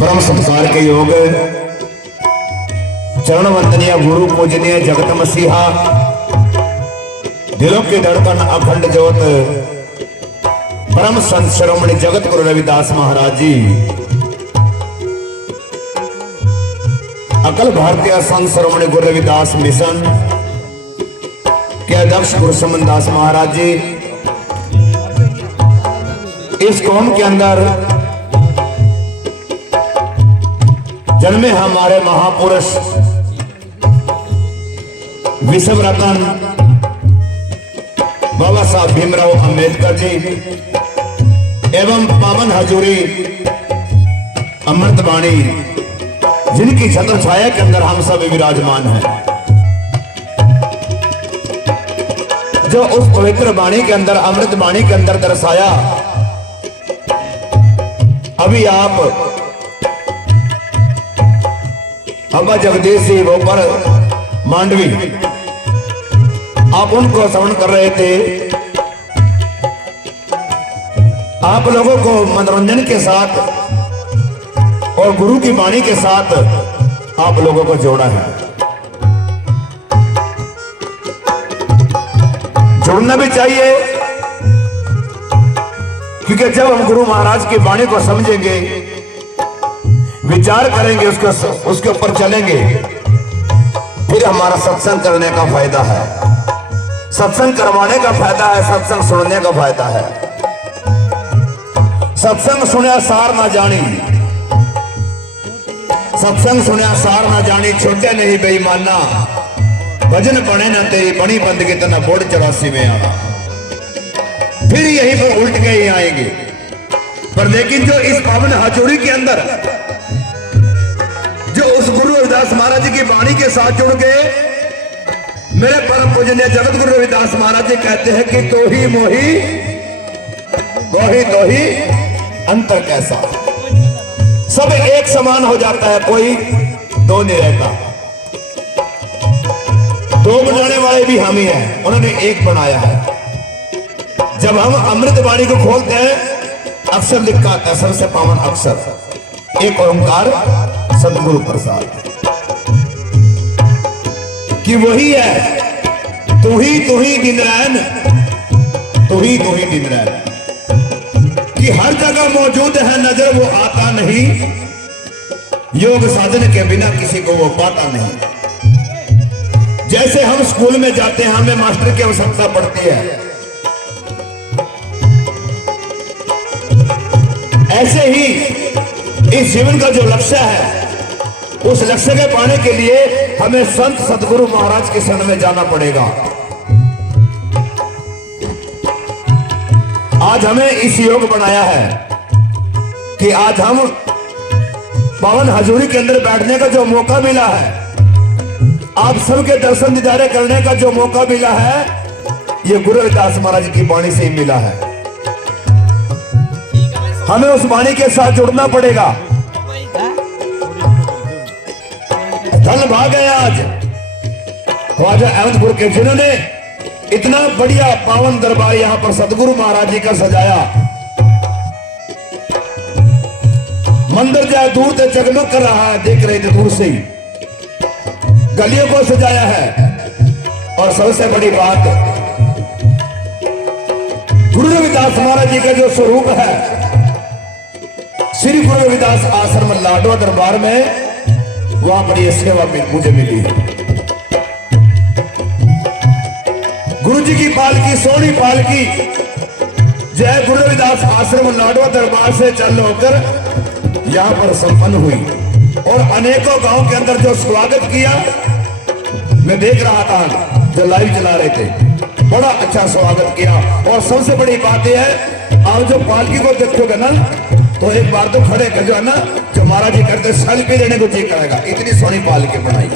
परम संस्कार के योग चरण वंदनीय गुरु पूजनीय जगत मसीहा दिलों की धड़कन अखंड ज्योत परम संत शिरोमणि जगत गुरु रविदास महाराज जी अखिल भारतीय संत शिरोमणि गुरु रविदास मिशन के अध्यक्ष गुरु समनदास महाराज जी इस कौम के अंदर जन्मे हमारे महापुरुष विश्व रत्न बाबा साहब भीमराव अंबेडकर जी एवं पावन हजूरी अमृत वाणी जिनकी छत्र छाया के अंदर हम सब विराजमान हैं, जो उस पवित्र वाणी के अंदर अमृत वाणी के अंदर दर्शाया। अभी आप अब्बा जगदीश जी वो पर मांडवी आप उनको श्रवण कर रहे थे। आप लोगों को मनोरंजन के साथ और गुरु की वाणी के साथ आप लोगों को जोड़ा है। जोड़ना भी चाहिए, क्योंकि जब हम गुरु महाराज की वाणी को समझेंगे, विचार करेंगे, उसके ऊपर चलेंगे, फिर हमारा सत्संग करने का फायदा है, सत्संग करवाने का फायदा है, सत्संग सुनने का फायदा है। सत्संग सुने सार ना जानी, सत्संग सुने सार ना जानी, छोटे नहीं बेईमाना, भजन बने ना तेरी बनी बंदगी तना बोर्ड 84 में आना। फिर यहीं पर उल्ट के ही आएंगे। पर लेकिन जो इस पावन हजूरी के अंदर जो उस गुरु रविदास महाराज जी की वाणी के साथ जुड़ गए, मेरे परम पूजनीय जगत गुरु रविदास महाराज जी कहते हैं कि तो ही मोही तो ही अंतर कैसा। सब एक समान हो जाता है, कोई दो नहीं रहता। दो बनाने वाले भी हम ही हैं, उन्होंने एक बनाया है। जब हम अमृत वाणी को खोलते हैं, अक्षर लिखा आता है, सबसे पावन अक्षर एक ओंकार सतगुरु प्रसाद, कि वही है तू ही दिन रैन, तू ही दिन रैन, कि हर जगह मौजूद है, नजर वो आता नहीं, योग साधन के बिना किसी को वो पाता नहीं। जैसे हम स्कूल में जाते हैं, हमें मास्टर की आवश्यकता पड़ती है, ऐसे ही इस जीवन का जो लक्ष्य है, उस लक्ष्य के पाने के लिए हमें संत सदगुरु महाराज के शरण में जाना पड़ेगा। आज हमें इस योग बनाया है कि आज हम पावन हजूरी के अंदर बैठने का जो मौका मिला है, आप सबके दर्शन दीदारे करने का जो मौका मिला है, ये गुरु रविदास महाराज की वाणी से ही मिला है। हमें उस वाणी के साथ जुड़ना पड़ेगा। धन भाग है आज ख्वाजा अहमदपुर के, जिन्होंने इतना बढ़िया पावन दरबार यहां पर सदगुरु महाराज जी का सजाया। मंदिर जाए दूर से जगमग कर रहा है, देख रहे थे दूर से ही, गलियों को सजाया है। और सबसे बड़ी बात, गुरु रविदास महाराज जी का जो स्वरूप है, श्री गुरु रविदास आश्रम लाडवा दरबार में, वहां पर यह सेवा मुझे मिली। गुरु जी की पालकी, सोनी पालकी, जय गुरु रविदास आश्रम लाडवा दरबार से चल होकर यहां पर संपन्न हुई। और अनेकों गांव के अंदर जो स्वागत किया, मैं देख रहा था जो लाइव चला रहे थे, बड़ा अच्छा स्वागत किया। और सबसे बड़ी बात यह है, आप जो पालकी को देखोगे ना, तो एक बार तो खड़े कर जो है ना, जो महाराज जी करते सेल्फी लेने को जी करेगा, इतनी सोनी पालकी बनाई।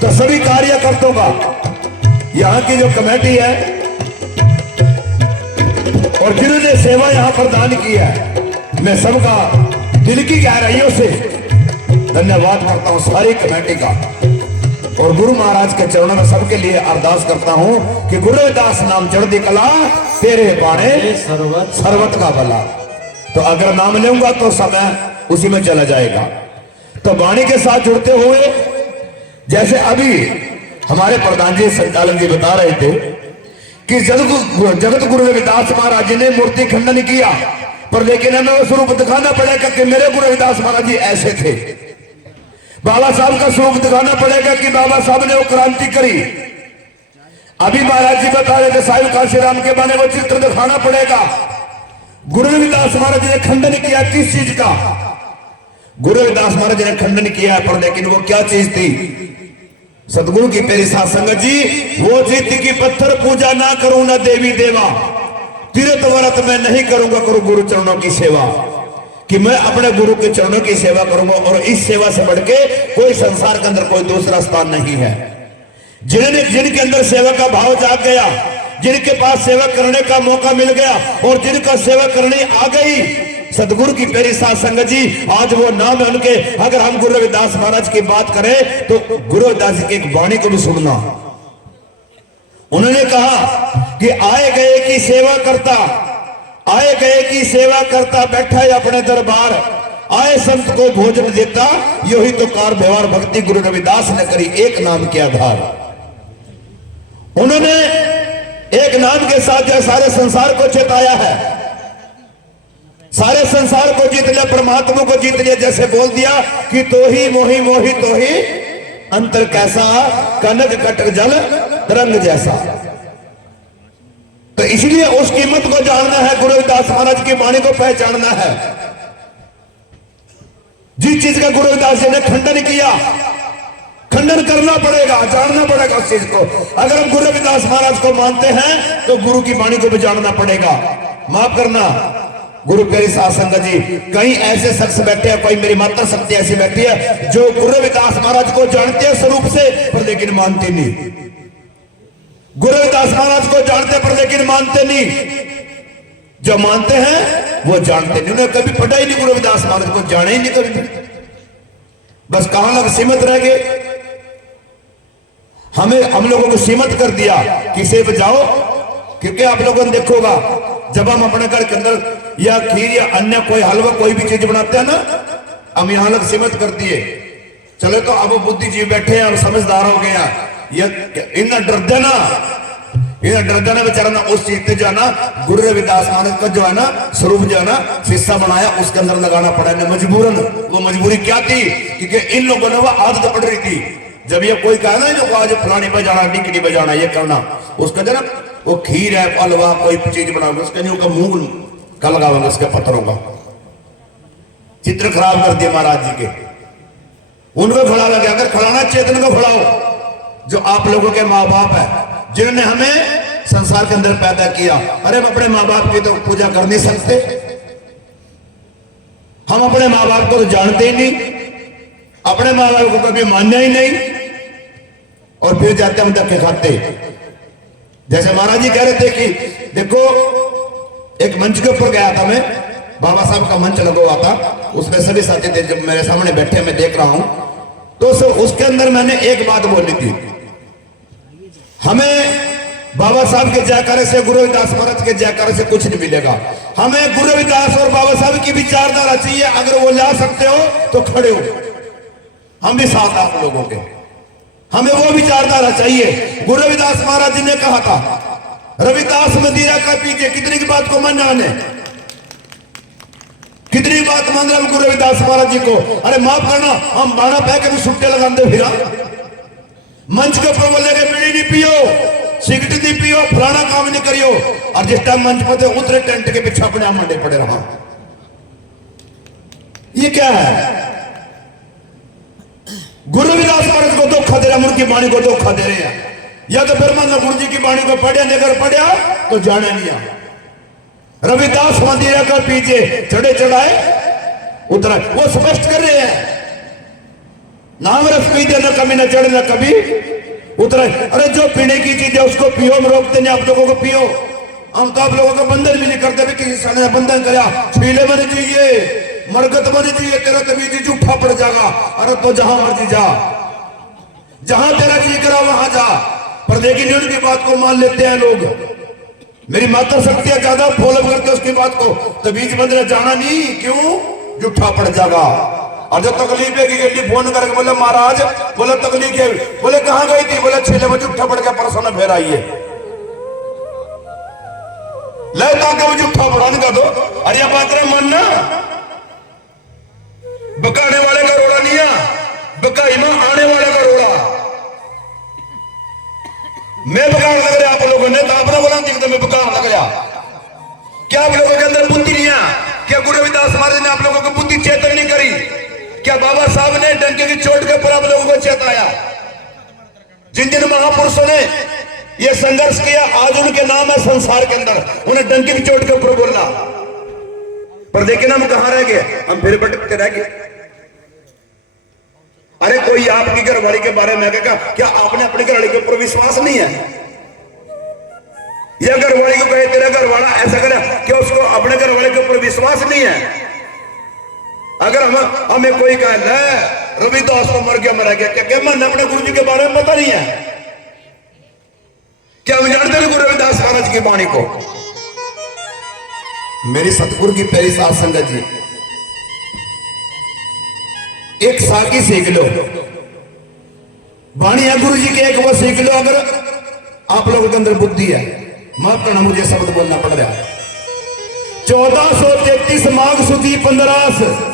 तो सभी कार्यकर्ताओं का, यहाँ की जो कमेटी है और जिन्होंने सेवा यहाँ प्रदान की है, मैं सबका दिल की गहराइयों से धन्यवाद करता हूँ, सारी कमेटी का। और गुरु महाराज के चरणों में सबके लिए अरदास करता हूँ कि गुरु रविदास नाम चढ़ती कला, तेरे बाणे सर्वत का भला। तो अगर नाम लूंगा तो समय उसी में चला जाएगा। तो वाणी के साथ जुड़ते हुए जैसे अभी हमारे प्रधान जी संचालक जी बता रहे थे कि जगत गुरु रविदास महाराज जी ने मूर्ति खंडन किया, पर लेकिन हमें वो स्वरूप दिखाना पड़ेगा कि मेरे गुरु रविदास महाराज जी ऐसे थे। बाबा साहब का स्वरूप दिखाना पड़ेगा कि बाबा साहब ने वो क्रांति करी। अभी महाराज जी बता रहे थे साहिब काशीराम के बने वो चित्र दिखाना पड़ेगा। गुरु रविदास महाराज जी ने खंडन किया किस चीज का? गुरु रविदास महाराज जी ने खंडन किया, पर लेकिन वो क्या चीज थी? सतगुरु की प्यारी साध संगत जी, वो चीज थी कि पत्थर पूजा ना करूं ना देवी देवा, तीर्थ व्रत मैं नहीं करूंगा, करूं गुरु चरणों की सेवा, कि मैं अपने गुरु के चरणों की सेवा करूंगा। और इस सेवा से बढ़ के कोई संसार के अंदर कोई दूसरा स्थान नहीं है। जिनके अंदर सेवा का भाव जाग गया, जिनके पास सेवा करने का मौका मिल गया और जिनका सेवा करने आ गई, सतगुरु की प्यारी साध संगत जी, आज वो नाम है उनके। अगर हम गुरु रविदास महाराज की बात करें तो गुरु रविदास की एक वाणी को भी सुनना। उन्होंने कहा कि आए गए की सेवा करता, आए गए की सेवा करता, बैठा है अपने दरबार, आए संत को भोजन देता, यो ही तो कार व्यवहार भक्ति गुरु रविदास ने करी एक नाम के आधार। उन्होंने एक नाम के साथ जो सारे संसार को चेताया है, सारे संसार को जीत लिया, परमात्मा को जीत लिया। जैसे बोल दिया कि तो ही मोही मोही तो ही अंतर कैसा, कनक कटक जल तरंग जैसा। तो इसलिए उस कीमत को जानना है, गुरु रविदास महाराज की वाणी को पहचानना है। जिस चीज का गुरु रविदास जी ने खंडन किया, खंडन करना पड़ेगा, जानना पड़ेगा उस चीज को। अगर हम गुरु रविदास महाराज को मानते हैं तो गुरु की वाणी को भी जानना पड़ेगा। माफ करना गुरु प्यारी साध संगत जी, कई ऐसे शख्स बैठे हैं, कोई मेरी माता शक्ति ऐसी बैठी है जो गुरु रविदास महाराज को जानते हैं स्वरूप से, पर लेकिन मानते नहीं। गुरु रविदास महाराज को जानते पर लेकिन मानते नहीं। जो मानते हैं वो जानते नहीं, उन्हें कभी पढ़ा ही नहीं, गुरु रविदास महाराज को जाने ही नहीं कभी, बस कहां लग सीमित रह गए। हम लोगों को सीमित कर दिया कि सेब जाओ, क्योंकि आप लोगों ने देखोगा जब हम अपने घर के अंदर या खीर या अन्य कोई हलवा कोई भी चीज बनाते हैं ना, हम यहां लग सीमित कर दिए। चलो तो अब बुद्धिजीवी बैठे हैं, हम समझदार हो गए हैं, इन्ना डर देना, इन्हें डर देना बेचारा ना उस चीज से जाना। गुरु रविदास महाराज का जो है ना स्वरूप जो है ना शीशा बनाया, उसके अंदर लगाना पड़ा ना मजबूरन। वो मजबूरी क्या थी? क्योंकि इन लोगों ने वो आदत पड़ रही थी। जब ये कोई कहा ना जो आज फलानी बजाना टिकड़ी बजाना ये करना, उसका जो ना वो खीर है हलवा कोई चीज बनाओगे उसके नहीं होगा, मुंह का लगाओगे उसके पत्थरों का। चित्र खराब कर दिया महाराज जी के। उनको खड़ा लगे, अगर खड़ाना चेतन को खड़ाओ। जो आप लोगों के माँ बाप है जिन्होंने हमें संसार के अंदर पैदा किया, अरे हम अपने माँ बाप की तो पूजा कर नहीं सकते, हम अपने माँ बाप को तो जानते ही नहीं, अपने माँ बाप को कभी मानना ही नहीं, और फिर जाते हम धक्के खाते। जैसे महाराज जी कह रहे थे कि देखो एक मंच के ऊपर गया था मैं, बाबा साहब का मंच लगा हुआ था, उसमें सभी साथी थे, जब मेरे सामने बैठे मैं देख रहा हूं, तो उसके अंदर मैंने एक बात बोली थी, हमें बाबा साहब के जयकारे से, गुरु रविदास महाराज के जयकारे से कुछ नहीं मिलेगा। हमें गुरु रविदास और बाबा साहब की विचारधारा चाहिए। अगर वो ला सकते हो तो खड़े हो, हम भी साथ आप लोगों के, हमें वो विचारधारा चाहिए। गुरु रविदास महाराज जी ने कहा था, रविदास मदिरा का पीछे, कितनी की बात को मानना हमने, कितनी बात मान रहे हम गुरु रविदास महाराज जी को। अरे माफ करना, हम बाणा पह के भी सुट्टे लगाते फिरा, मंच के ऊपर बोले बीड़ी नहीं पियो, सिगरेट नहीं पियो, फलाना काम नहीं करियो, और जिस टाइम मंच पर उतरे टेंट के पीछे अपने आप मंडे पड़े रहा। ये क्या है? गुरु रविदास महाराज को धोखा दे रहे हैं, उनकी वाणी को धोखा दे रहे हैं। या तो फिर मान गुरु जी की वाणी को पढ़िया, अगर पढ़िया तो जाने लिया। रविदास मंदिर का पीछे चढ़े चढ़ाए उतरा, वो स्पष्ट कर रहे हैं, नाम रस पीते न कभी न चढ़े न कभी उतरा। अरे जो पीने की चीज है उसको पियो, हम रोकते नहीं आप लोगों को पियो। हम तो आप लोगों का बंधन भी नहीं करते, भी किसी ने बंधन कराया छीले बने चाहिए, मरगत बने चाहिए, तेरा तभी जूठा पड़ जाएगा। अरे तो जहां मर्जी जा, जहां तेरा जी करा वहां जा, पर लेकिन उनकी बात को मान लेते हैं लोग। मेरी माता शक्तियां ज्यादा फॉलो करते उसकी बात को, तबीज मंदिर जाना नहीं, क्यों? जूठा पड़ जाएगा। और जो तकलीफ है कि फोन करके बोले महाराज बोले तकलीफ है, बोले कहां गई थी, बोले छेले में जूठा पड़ गया परसों में फिर आइए ले ताकि वो जूठा बढ़ाने का दो। अरे ये बात रे मानना बकाने वाले का रोड़ा नहीं है, बकाई में आने वाले का रोड़ा। मैं बकार लग रहा आप लोगों ने, तो आपने बोला कि मैं बकार लग गया। क्या आप लोगों के अंदर बुद्धि नहीं है? क्या गुरु रविदास महाराज ने आप लोगों को बुद्धि चेतन नहीं करी? क्या बाबा साहब ने डंके की चोट के ऊपर आप लोगों को चेताया? जिन जिन महापुरुषों ने ये संघर्ष किया आज उनके नाम है संसार के अंदर, उन्हें डंके की चोट के ऊपर बोलना। पर देखिए ना हम कहां रह गए, हम फिर भटकते रह गए। अरे कोई आपकी घरवाली के बारे में कहेगा, क्या आपने अपनी घरवाली के ऊपर विश्वास नहीं है? यह घरवाली को कहे तेरा घरवाला ऐसा करे, क्या उसको अपने घरवाले के ऊपर विश्वास नहीं है? अगर हमें कोई कहे रविदास को मर गया मरा गया, क्या मैंने अपने गुरु जी के बारे में पता नहीं है? क्या हम जानते हैं गुरु रविदास महाराज की वाणी को? मेरी सतगुरु की प्यारी साध संगत जी, एक साकी सीख लो, वाणी है गुरु जी के, एक वो सीख लो। अगर आप लोगों के अंदर बुद्धि है, माफ करना मुझे शब्द बोलना पड़ रहा है। 1433 माघ सुदी 15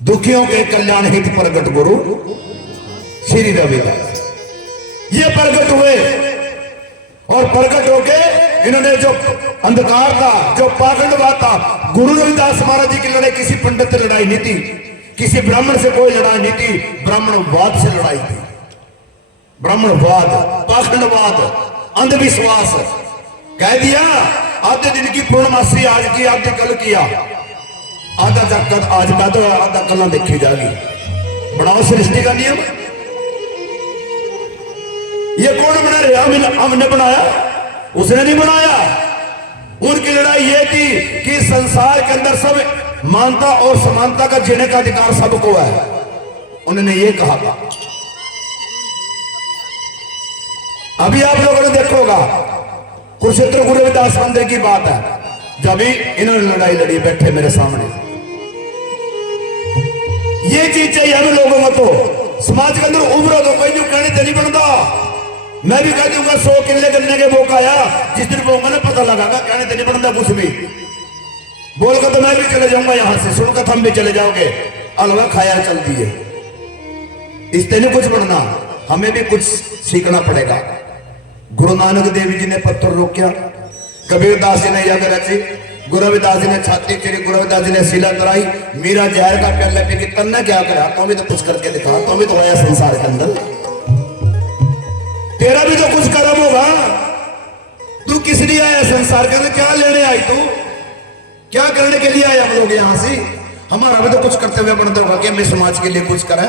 दुखियों के कल्याण हित प्रगट गुरु श्री रविदास ये प्रगट हुए, और प्रगट होके इन्होंने जो अंधकार था, जो पाखंडवाद था, गुरु रविदास महाराज जी की लड़ाई किसी पंडित से लड़ाई नहीं थी, किसी ब्राह्मण से कोई लड़ाई नहीं थी, ब्राह्मणवाद से लड़ाई थी। ब्राह्मणवाद, पाखंडवाद, अंधविश्वास। कह दिया आधे दिन की पूर्णमासी आज की, आधे कल किया, आधा चक्कर आज का तो आधा कल देखी जाएगी। बनाओ सृष्टि का नियम। ये कौन बना रहा? हमने बनाया, उसने नहीं बनाया। उनकी लड़ाई ये थी कि संसार के अंदर सब मानता और समानता का जीने का अधिकार सबको है। उन्होंने ये कहा था। अभी आप लोगों ने देखोगा कुरुक्षेत्र गुरु रविदास मंदिर की बात है, जब भी इन्होंने लड़ाई लड़ी बैठे मेरे सामने। ये चीज चाहिए हमें लोगों को, तो समाज के अंदर उभरो तो कोई कहने से नहीं बनता। मैं भी कह दूंगा 100 किले गन्ने के बोक आया, जिस दिन बोंगा ना पता लगागा, कहने से नहीं बनता कुछ भी। बोलकर तो मैं भी चले जाऊंगा यहां से, सुनकर हम भी चले जाओगे, अलवा खाया चल दिए। इससे नहीं कुछ बनना, हमें भी कुछ सीखना पड़ेगा। गुरु नानक देव जी ने पत्थर रोक्या, कबीरदास जी ने यज्ञ रची, गुरु रविदास जी ने छाती चिरी, गुरु रविदास जी ने शिला तराई, मीरा जहर का प्याला पी के तन्ना क्या करा, तो भी तो कुछ करके दिखा, तो भी तो आया संसार के अंदर, तेरा भी तो कुछ कर्म होगा। तू किस लिए आया संसार के अंदर? क्या लेने आई तू? क्या करने के लिए आए हम लोग यहां से? हमारा भी तो कुछ करते हुए बनते होगा कि मैं समाज के लिए कुछ करें।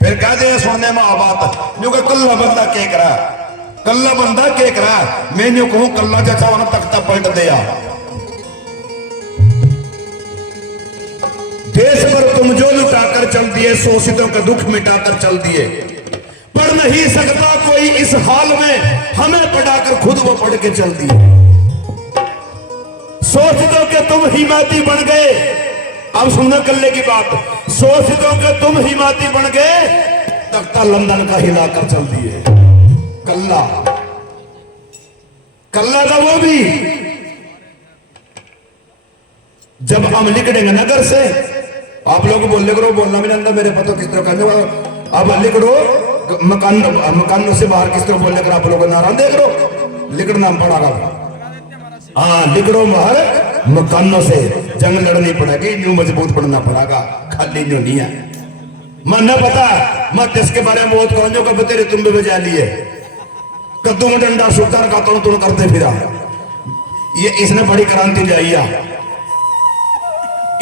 फिर कह दे सोने में बात जो कल्ला बंदा के करा, कल्ला बंदा के करा, मैं जो कहूं कल्ला चाचा वहां तख्ता पलट दिया। देश पर तुम जो लुटाकर चल दिए, शोषितों का दुख मिटाकर चल दिए, पढ़ नहीं सकता कोई इस हाल में, हमें पढ़ाकर खुद वो पढ़ के चल दिए। शोषितों के तुम हिमायती बन गए। अब सुनना कल्ले की बात, शोषितों के तुम हिमायती बन गए, तख्ता लंदन का हिलाकर चल दिए। कल्ला, कल्ला था वो भी। जब हम निकलेंगे नगर से, आप लोग बोलने करो, बोलना भी नहीं, मेरे पता किस तरह करने वाला, अब लिखो मकानों से बाहर किस तरह बोलने कर आप लोग नाराज देख लो, लिखना पड़ेगा। हाँ, लिखो बाहर मकानों से जंग लड़नी पड़ेगी, यूं मजबूत बनना पड़ेगा, खाली यूं नहीं है। मन पता मत इसके बारे में बहुत कहूं का तेरे तुम भी बजा लिए, कद्दू में डंडा सुखदार का तुम करते फिरा। ये इसने बड़ी क्रांति जाइया,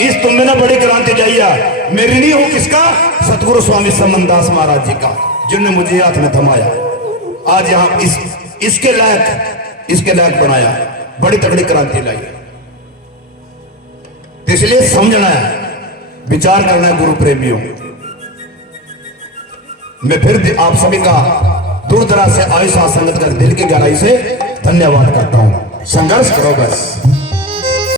इस तुमने ना बड़ी क्रांति जाइया। मेरी नहीं हो, किसका? सतगुरु स्वामी समनदास महाराज जी का, जिन्होंने मुझे हाथ में थमाया, आज यहां इसके लायक बनाया, बड़ी तगड़ी क्रांति लाई। इसलिए समझना है, विचार करना है गुरु प्रेमियों। मैं फिर आप सभी का दूर दराज से आयुष संगत कर दिल की गहराई से धन्यवाद करता हूं। संघर्ष करो बस।